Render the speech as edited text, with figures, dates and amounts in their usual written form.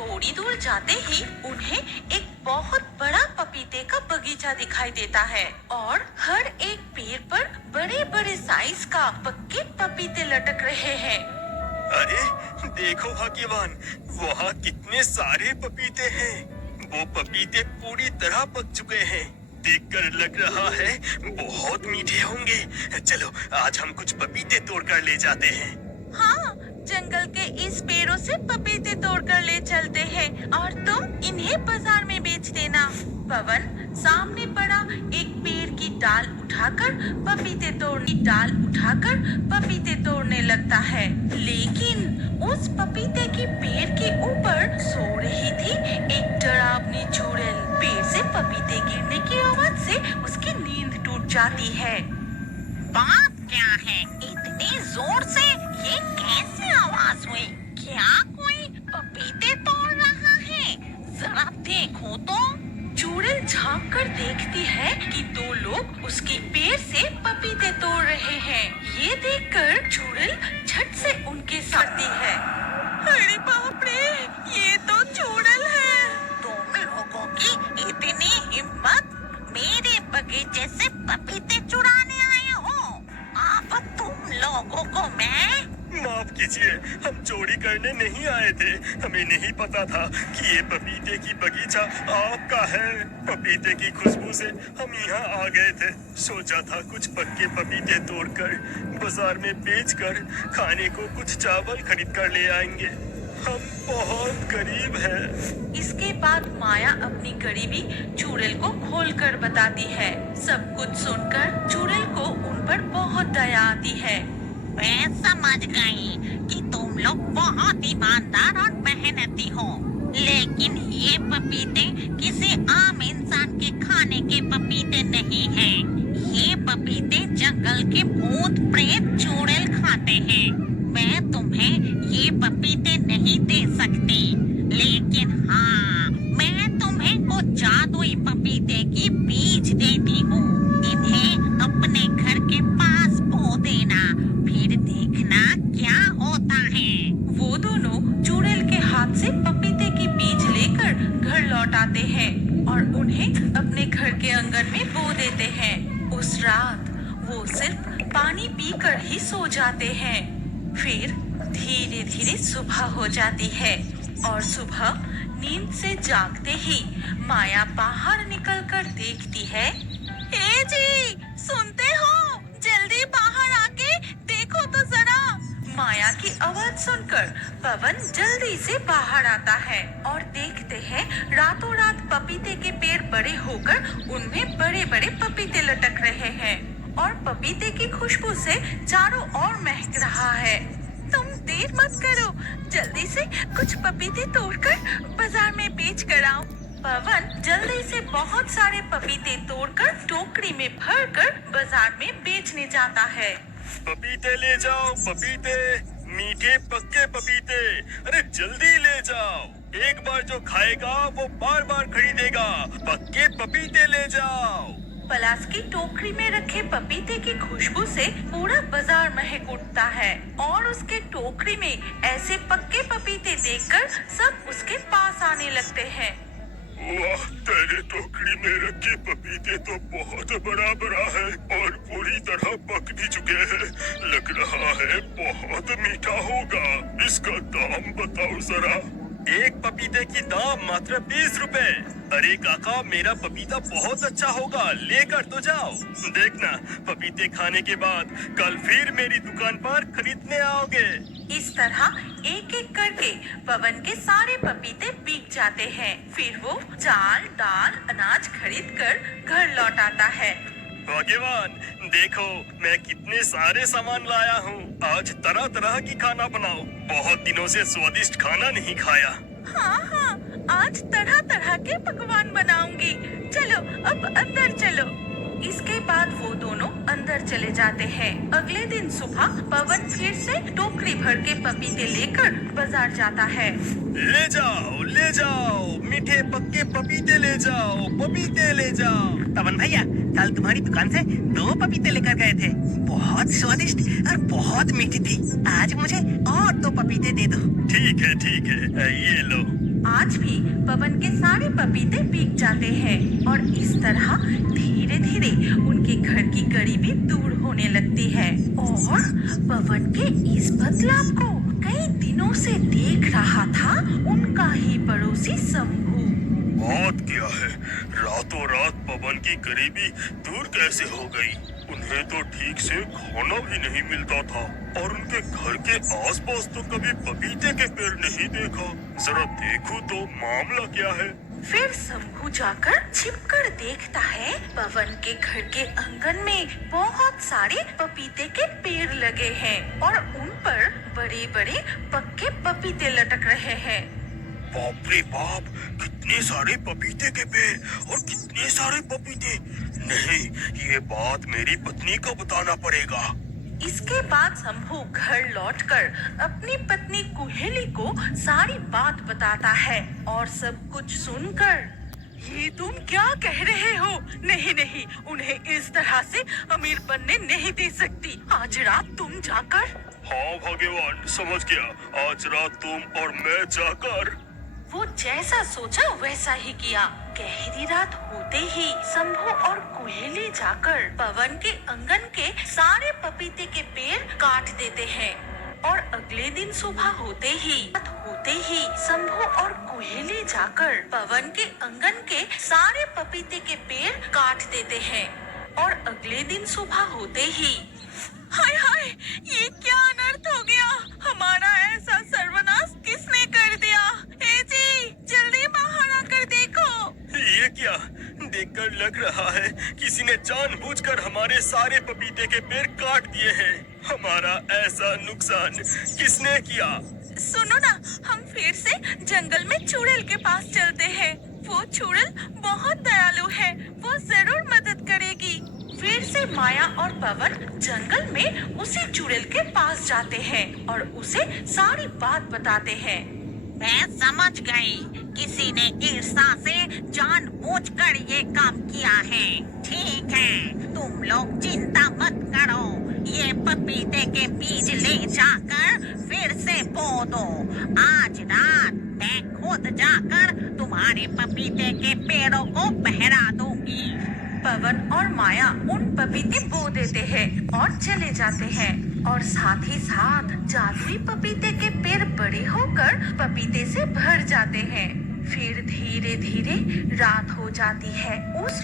थोड़ी दूर जाते ही उन्हें एक बहुत बड़ा पपीते का बगीचा दिखाई देता है और हर एक पेड़ पर बड़े बड़े साइज का पक्के पपीते लटक रहे हैं। अरे देखो भाग्यवान, वहाँ कितने सारे पपीते हैं। वो पपीते पूरी तरह पक चुके हैं। देखकर लग रहा है बहुत मीठे होंगे। चलो आज हम कुछ पपीते तोड़कर ले जाते हैं। हाँ, जंगल के इस पेड़ों से पपीते तोड़कर ले चलते हैं और तुम इन्हें बाजार में बेच देना। पवन सामने पड़ा एक पेड़ की डाल उठाकर पपीते तोड़ने लगता है, लेकिन उस पपीते की पेड़ के ऊपर सो रही थी एक डरावनी चुड़ैल। पेड़ से पपीते गिरने की आवाज से उसकी नींद टूट जाती है। बात क्या है, इतनी जोर से ये कैसी आवाज हुई? क्या कोई पपीते तोड़ रहा है? जरा देखो तो। चुड़ैल झांक कर देखती है कि दो लोग उसकी पेड़ से पपीते तोड़ रहे हैं। ये देखकर चुड़ैल झट से उनके साथी है। अरे बाप रे, ये तो चुड़ैल है। तुम लोगों की इतनी हिम्मत, मेरे बगीचे से पपीते चुराने आए हो? अब तुम लोगों को मैं माफ कीजिए, हम चोरी करने नहीं आए थे। हमें नहीं पता था कि ये पपीते की बगीचा आपका है। पपीते की खुशबू से हम यहाँ आ गए थे। सोचा था कुछ पक्के पपीते तोड़कर बाजार में बेचकर खाने को कुछ चावल खरीद कर ले आएंगे। हम बहुत गरीब हैं। इसके बाद माया अपनी गरीबी चुड़ैल को खोलकर बताती है। सब कुछ सुनकर चुड़ैल को उन पर बहुत दया आती है। मैं समझ गई कि तुम लोग बहुत ईमानदार और मेहनती हो, लेकिन ये पपीते किसी आम इंसान के खाने के पपीते नहीं हैं। ये पपीते जंगल के भूत प्रेत चुड़ैल खाते हैं। मैं तुम्हें ये पपीते नहीं दे सकती, लेकिन हाँ, मैं तुम्हें कुछ जादुई पपीते की बीज देती हूँ। इन्हें अपने घर के पास बो देना, फिर देखना क्या होता है। वो दोनों चुड़ैल के हाथ से पपीते की बीज लेकर घर लौट आते हैं और उन्हें अपने घर के आंगन में बो देते हैं। उस रात वो सिर्फ पानी पीकर ही सो जाते हैं। फिर धीरे धीरे सुबह हो जाती है और सुबह नींद से जागते ही माया बाहर निकलकर देखती है। ए जी, सुनते हो? जल्दी बाहर आके देखो तो जरा। माया की आवाज सुनकर पवन जल्दी से बाहर आता है और देखते हैं रातों रात पपीते के पेड़ बड़े होकर उनमें बड़े बड़े पपीते लटक रहे हैं और पपीते की खुशबू से चारों ओर महक रहा है। तुम देर मत करो, जल्दी से कुछ पपीते तोड़कर बाजार में बेच कर आओ। पवन जल्दी से बहुत सारे पपीते तोड़कर टोकरी में भरकर बाजार में बेचने जाता है। पपीते ले जाओ, पपीते, मीठे पक्के पपीते। अरे जल्दी ले जाओ। एक बार जो खाएगा वो बार बार खरीदेगा। पक्के पपीते ले जाओ। पलाश की टोकरी में रखे पपीते की खुशबू से पूरा बाजार महक उठता है और उसके टोकरी में ऐसे पक्के पपीते देखकर सब उसके पास आने लगते हैं। वाह, तेरे टोकरी में रखे पपीते तो बहुत बड़ा बड़ा है और पूरी तरह पक भी चुके हैं। लग रहा है बहुत मीठा होगा। इसका दाम बताओ जरा। एक पपीते की दाम मात्र 20 रुपए। अरे काका, मेरा पपीता बहुत अच्छा होगा, लेकर तो जाओ। देखना, पपीते खाने के बाद कल फिर मेरी दुकान पर खरीदने आओगे। इस तरह एक एक करके पवन के सारे पपीते बिक जाते हैं। फिर वो चाल, दाल, अनाज खरीद कर घर लौट आता है। भाग्यवान, देखो मैं कितने सारे सामान लाया हूँ। आज तरह तरह की खाना बनाओ। बहुत दिनों से स्वादिष्ट खाना नहीं खाया। हाँ हाँ, आज तरह तरह के पकवान बनाऊंगी। चलो अब अंदर चलो। इसके बाद वो दोनों अंदर चले जाते हैं। अगले दिन सुबह पवन फिर से टोकरी भर के पपीते लेकर बाजार जाता है। ले जाओ, मीठे पक्के पपीते ले जाओ, पपीते ले जाओ। पवन भैया, कल तुम्हारी दुकान से 2 पपीते लेकर गए थे। बहुत स्वादिष्ट और बहुत मीठी थी। आज मुझे और 2 पपीते दे दो। ठीक है, ये लो। आज भी पवन के सारे पपीते बिक जाते हैं और इस तरह धीरे धीरे उनके घर की गरीबी दूर होने लगती है। और पवन के इस बदलाव को कई दिनों से देख रहा था उनका ही पड़ोसी शंभू। बात क्या है, रातों रात पवन की गरीबी दूर कैसे हो गई? उन्हें तो ठीक से खाना भी नहीं मिलता था और उनके घर के आसपास तो कभी पपीते के पेड़ नहीं देखा। जरा देखूं तो मामला क्या है। फिर शंभू जाकर छिपकर देखता है पवन के घर के आंगन में बहुत सारे पपीते के पेड़ लगे हैं और उन पर बड़े बड़े पक्के पपीते लटक रहे हैं। बाप रे बाप, कितने सारे पपीते के पेड़ और कितने सारे पपीते। नहीं, ये बात मेरी पत्नी को बताना पड़ेगा। इसके बाद शंभू घर लौटकर अपनी पत्नी कुहेली को सारी बात बताता है और सब कुछ सुनकर, ये तुम क्या कह रहे हो? नहीं नहीं, उन्हें इस तरह से अमीर बनने नहीं दे सकती। आज रात तुम जाकर। हाँ भगवान, समझ गया। आज रात तुम और मैं जाकर। वो जैसा सोचा वैसा ही किया। गहरी रात होते ही शंभू और कुहेली जाकर पवन के आंगन के सारे पपीते के पेड़ काट देते हैं और अगले दिन सुबह होते ही शंभू और कुहेली जाकर पवन के आंगन के सारे पपीते के पेड़ काट देते हैं और अगले दिन सुबह होते ही। हाय हाय, ये क्या अनर्थ हो गया? हमारा ऐसा सर्वनाश किसने कर दिया? ए जी, जल्दी बाहर आकर देखो। ये क्या? देखकर लग रहा है किसी ने जानबूझकर हमारे सारे पपीते के पेड़ काट दिए हैं। हमारा ऐसा नुकसान किसने किया? सुनो ना, हम फिर से जंगल में चुड़ैल के पास चलते हैं। वो चुड़ैल बहुत दयालु है, वो जरूर मदद करेगी। फिर से माया और पवन जंगल में उसी चुड़ैल के पास जाते हैं और उसे सारी बात बताते हैं। मैं समझ गई, किसी ने ईर्ष्या से जानबूझकर ये काम किया है। ठीक है, तुम लोग चिंता मत करो, ये पपीते के बीज ले जाकर फिर से बो दो। आज रात मैं खुद जाकर तुम्हारे पपीते के पेड़ों को बहरा दूंगी। पवन और माया उन पपीते बो देते हैं और चले जाते हैं और साथ ही साथ जादुई पपीते के पेड़ बड़े होकर पपीते से भर जाते हैं। फिर धीरे धीरे रात हो जाती है। उस